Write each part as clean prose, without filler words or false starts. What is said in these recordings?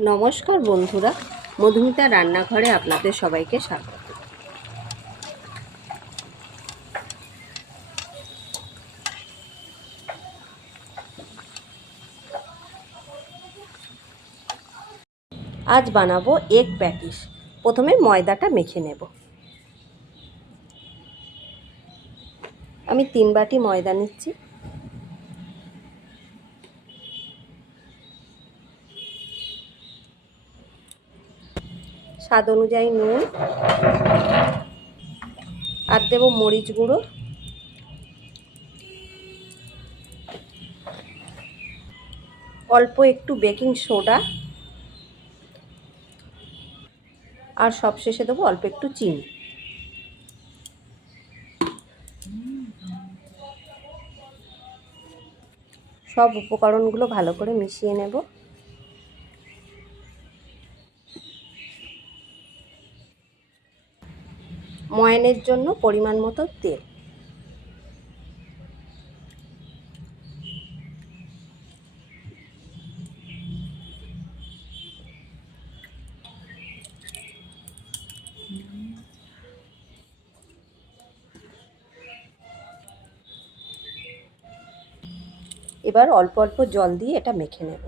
নমস্কার বন্ধুরা, মধুমিতা রান্নাঘরে আপনাদের সবাইকে স্বাগত। আজ বানাবো এগ প্যাটিস। প্রথমে ময়দাটা মেখে নেব। আমি 3 বাটি ময়দা নিচ্ছি। স্বাদ অনুযায়ী নুন, আর দেব মরিচ গুঁড়ো, অল্প একটু বেকিং সোডা, আর সবশেষে দেবো অল্প একটু চিনি। সব উপকরণগুলো ভালো করে মিশিয়ে নেব। ময়ানের জন্য পরিমাণ মতো তেল। এবার অল্প অল্প জল দিয়ে এটা মেখে নেব।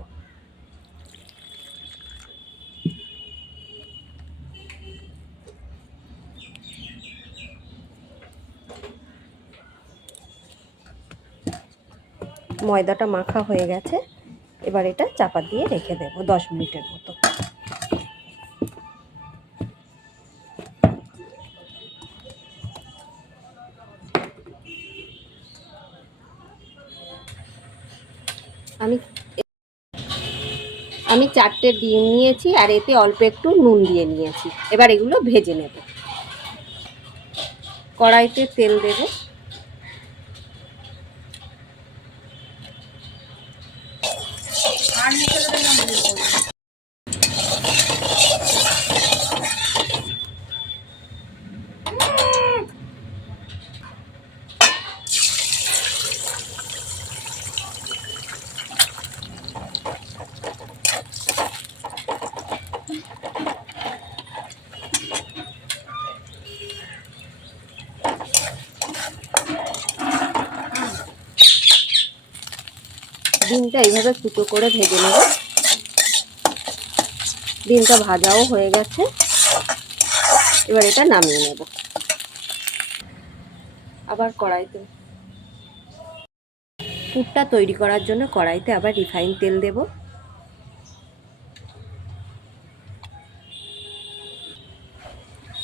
ময়দাটা মাখা হয়ে গেছে, এবার এটা চাপা দিয়ে রেখে দেব 10 মিনিটের মতো। আমি 4টে ডিম নিয়েছি, আর এতে অল্প একটু নুন দিয়ে নিয়েছি। এবার এগুলো ভেজে নেব। কড়াইতে তেল দেব। ডিমটা এইভাবে ফুটো করে ভেজে নেব। ডিমটা ভাজাও হয়ে গেছে, এবার এটা নামিয়ে নেব। আবার কড়াইতে পুরটা তৈরি করার জন্য কড়াইতে আবার রিফাইন তেল দেব।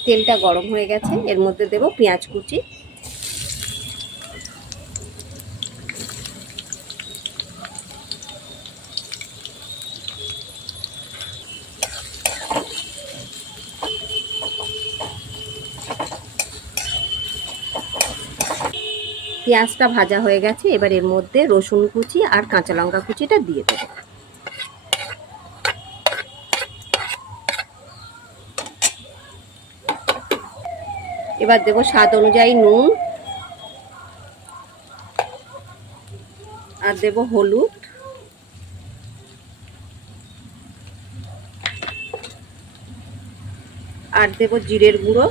তেলটা গরম হয়ে গেছে, এর মধ্যে দেব পেঁয়াজ কুচি, পেঁয়াজটা ভাজা হয়ে গেছে, এবার এর মধ্যে রসুন কুচি আর কাঁচা লঙ্কা কুচিটা দিয়ে দেব। এবার দেব স্বাদ অনুযায়ী নুন, আর দেব হলুদ, আর দেব জিরের গুঁড়ো,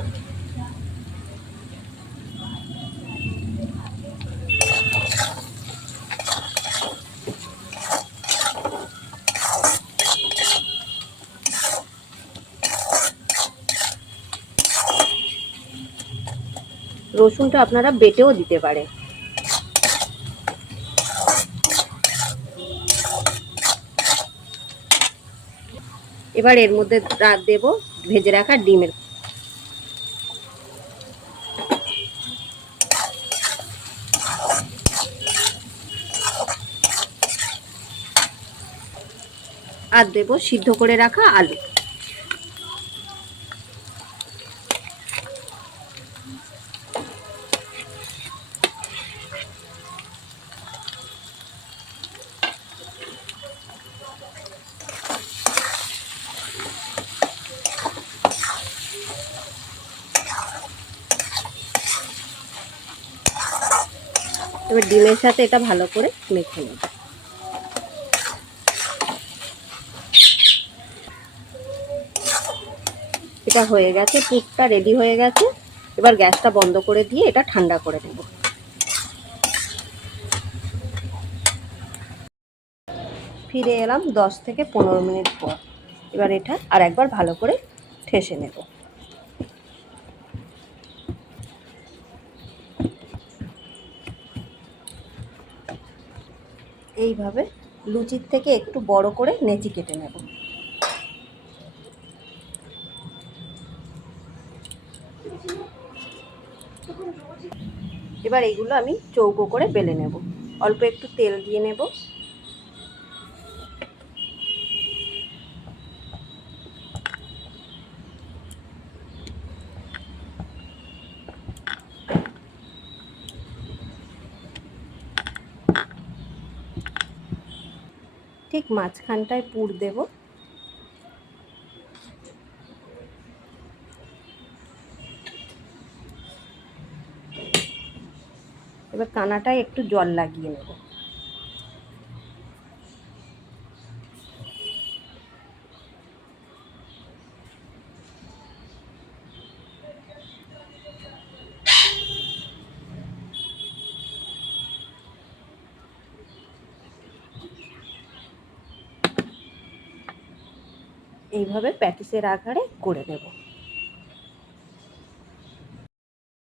রসুনটা আপনারা বেটেও দিতে পারেন। এবার এর মধ্যে দেব ভেজে রাখা ডিমের, আর দেব সিদ্ধ করে রাখা আলু। এবার ডিমের সাথে এটা ভালো করে মেখে নেব। এটা হয়ে গেছে, পুরটা রেডি হয়ে গেছে। এবার গ্যাসটা বন্ধ করে দিয়ে এটা ঠান্ডা করে নেব। ফিরে এলাম 10 থেকে 15 মিনিট পর। এবার এটা আর একবার ভালো করে ঠেসে নেব। এইভাবে লুচির থেকে একটু বড় করে নেচি কেটে নেব। এবার এইগুলো আমি চৌকো করে বেলে নেব। অল্প একটু তেল দিয়ে নেব। ঠিক মাঝখানটায় পুর দেব। এবার কানাটায় একটু জল লাগিয়ে নেব। এইভাবে প্যাটিসের আকারে করে নেব।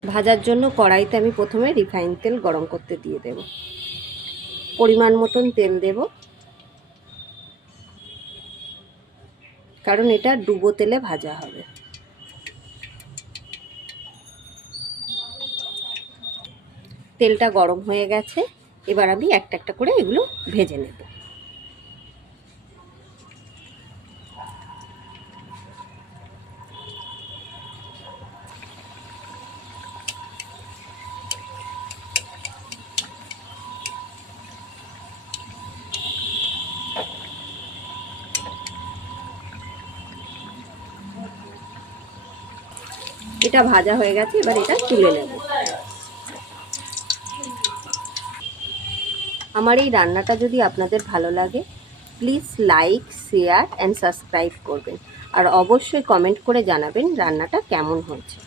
ভাজার জন্য কড়াইতে আমি প্রথমে রিফাইন তেল গরম করতে দিয়ে দেব। পরিমাণ মতন তেল দেব, কারণ এটা ডুবো তেলে ভাজা হবে। তেলটা গরম হয়ে গেছে। এবার আমি একটা একটা করে এগুলো ভেজে নেব। এটা ভাজা হয়ে গেছে, এবার এটা তুলে নেব। আমার এই রান্নাটা যদি আপনাদের ভালো লাগে, please like, share and subscribe করবেন। আর অবশ্যই কমেন্ট করে জানাবেন রান্নাটা কেমন হয়েছে।